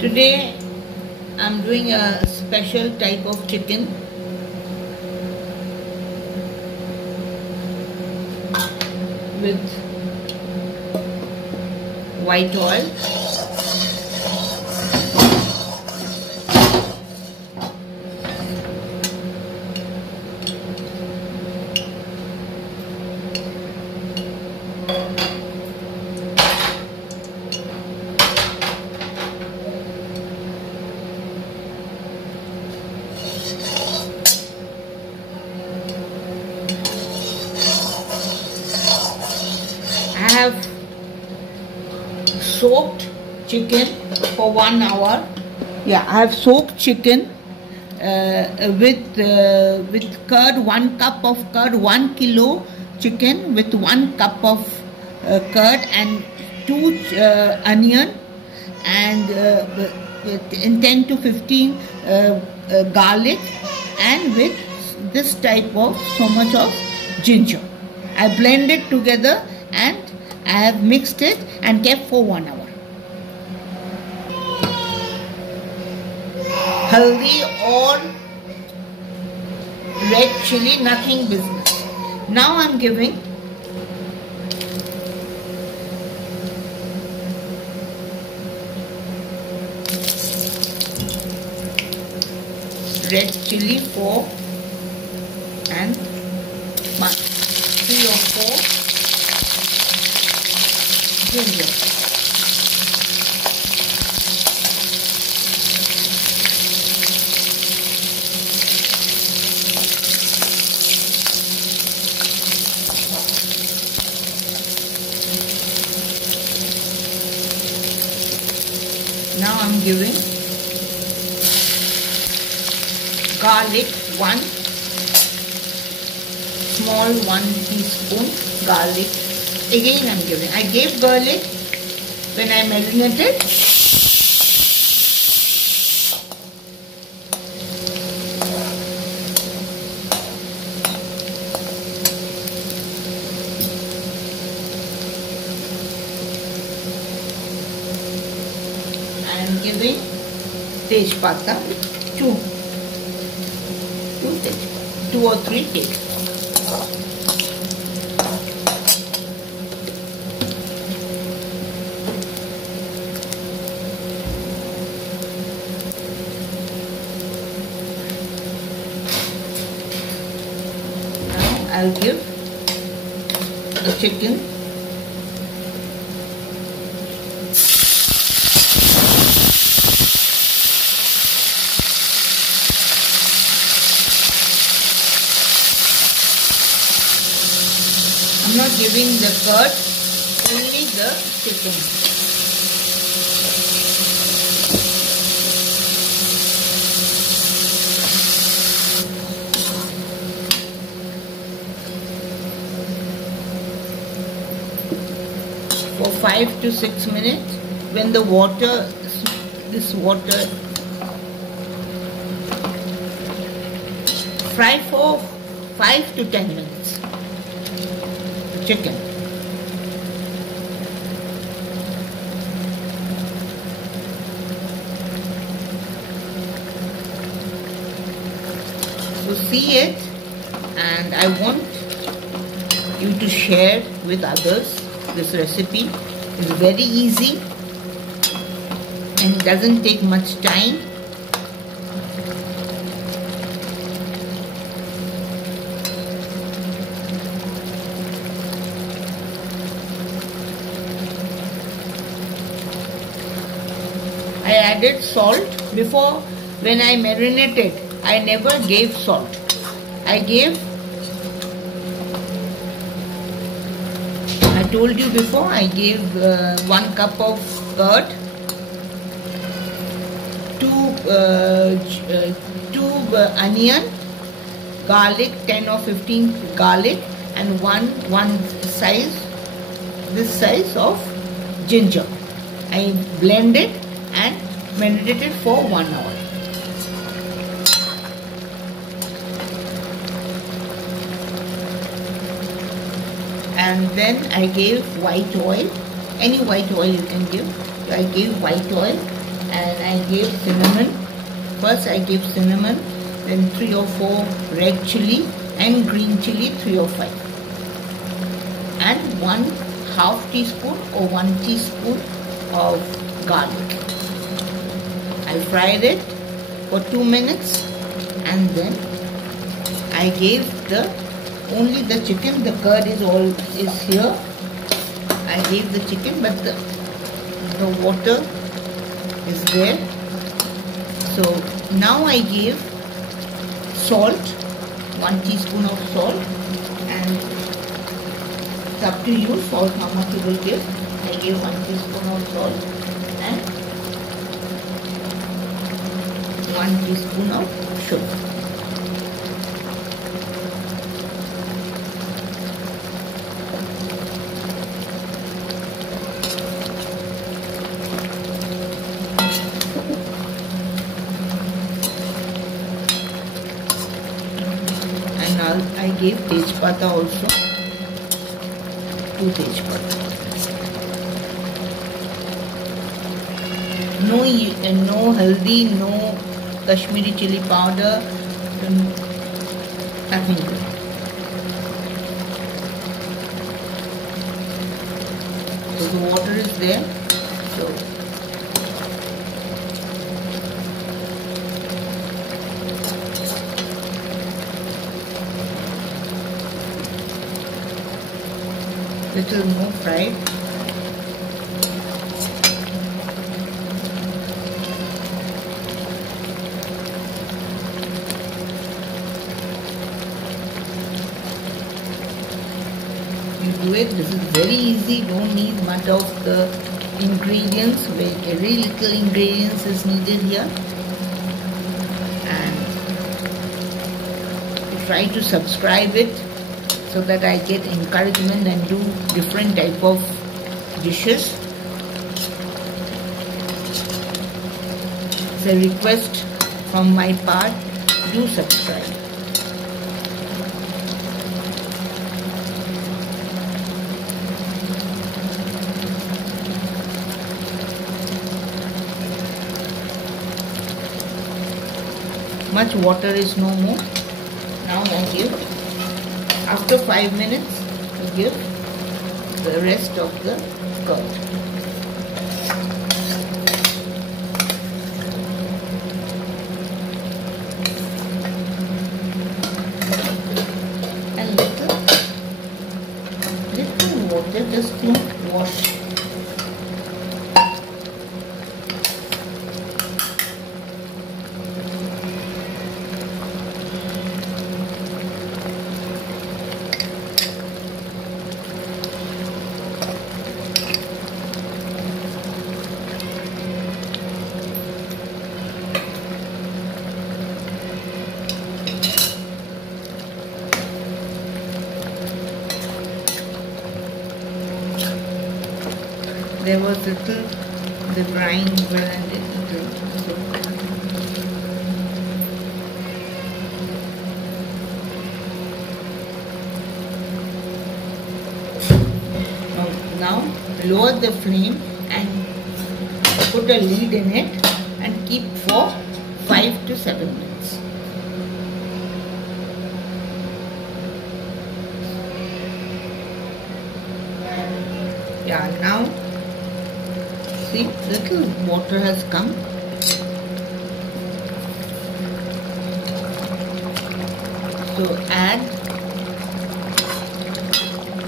Today I'm doing a special type of chicken with white oil, I have soaked chicken for 1 hour. Yeah, I have soaked chicken with curd, 1 cup of curd, 1 kilo chicken with 1 cup of curd and 2 onion and 10 to 15 garlic and with this type of so much of ginger. I blend it together and I have mixed it and kept for 1 hour. Haldi or red chili, nothing business. Now I am giving red chili 4 and 3 or 4 ginger. Now I'm giving garlic, 1 small 1 teaspoon garlic. Again I'm giving. I gave garlic when I marinated. I am giving tejpata, 2 or 3 teaspoons. I'll give the chicken I'm not giving the curd, only the chicken. For 5 to 6 minutes, when the water, this water, fry for 5 to 10 minutes. The chicken. So see it, and I want you to share with others. This recipe is very easy and it doesn't take much time. I added salt. Before, when I marinated, I never gave salt. I told you before, I gave 1 cup of curd, 2 onion, garlic, 10 or 15 garlic, and this size of ginger. I blended and marinated for 1 hour. And then I gave white oil, any white oil you can give. I gave white oil and I gave cinnamon. First I gave cinnamon, then 3 or 4 red chili and green chili 3 or 5, and 1/2 teaspoon or 1 teaspoon of garlic. I fried it for 2 minutes, and then I gave only the chicken. The curd is here. I gave the chicken, but the water is there. So now I gave salt, 1 teaspoon of salt, and it's up to you salt how much you will give. I gave 1 teaspoon of salt and 1 teaspoon of sugar. I gave tejpata also, 2 tejpata. No haldi, no Kashmiri chili powder, nothing good. So the water is there. So little more fried. You do it. This is very easy. Don't need much of the ingredients. Very little ingredients is needed here. And try to subscribe it, so that I get encouragement and do different type of dishes. It's a request from my part, do subscribe. Much water is no more. Now I give, after 5 minutes, we give the rest of the curd. And little water, just to wash. There was little the brine when I did it. Now lower the flame and put a lid in it and keep for 5 to 7 minutes. Yeah, now see, little water has come. So add,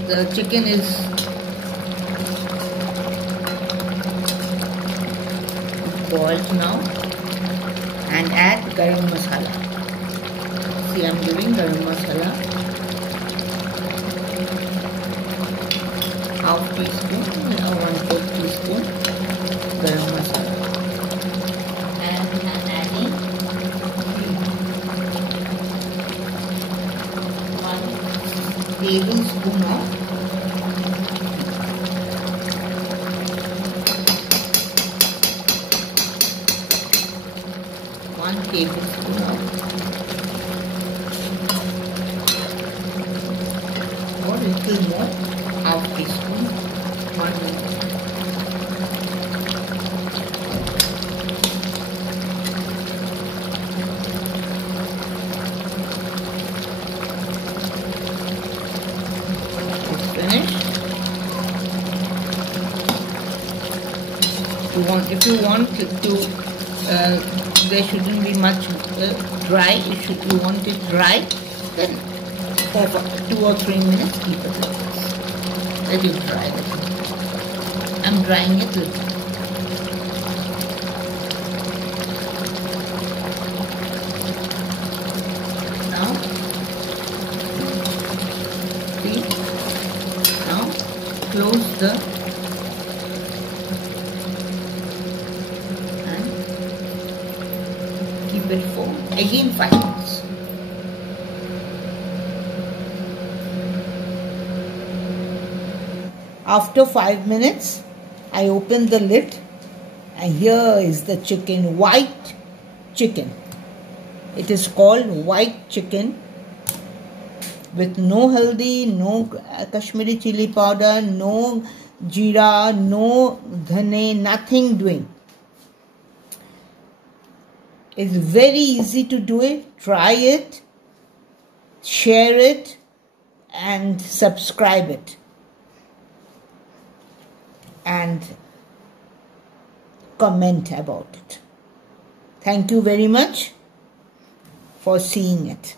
the chicken is boiled now, and add garam masala. See, I am giving garam masala, half teaspoon or 1/4 teaspoon garam masala, and adding 1 tablespoon of or little more, half teaspoon, 1 If you want it to, there shouldn't be much dry. You want it dry, then for 2 or 3 minutes keep it like this. Let it dry. I'm drying it little. Now, see, now close the and keep it for again 5 minutes. After 5 minutes, I open the lid and here is the chicken, white chicken. It is called white chicken with no haldi, no Kashmiri chili powder, no jeera, no dhane, nothing doing. It's very easy to do it. Try it, share it and subscribe it. And comment about it. Thank you very much for seeing it.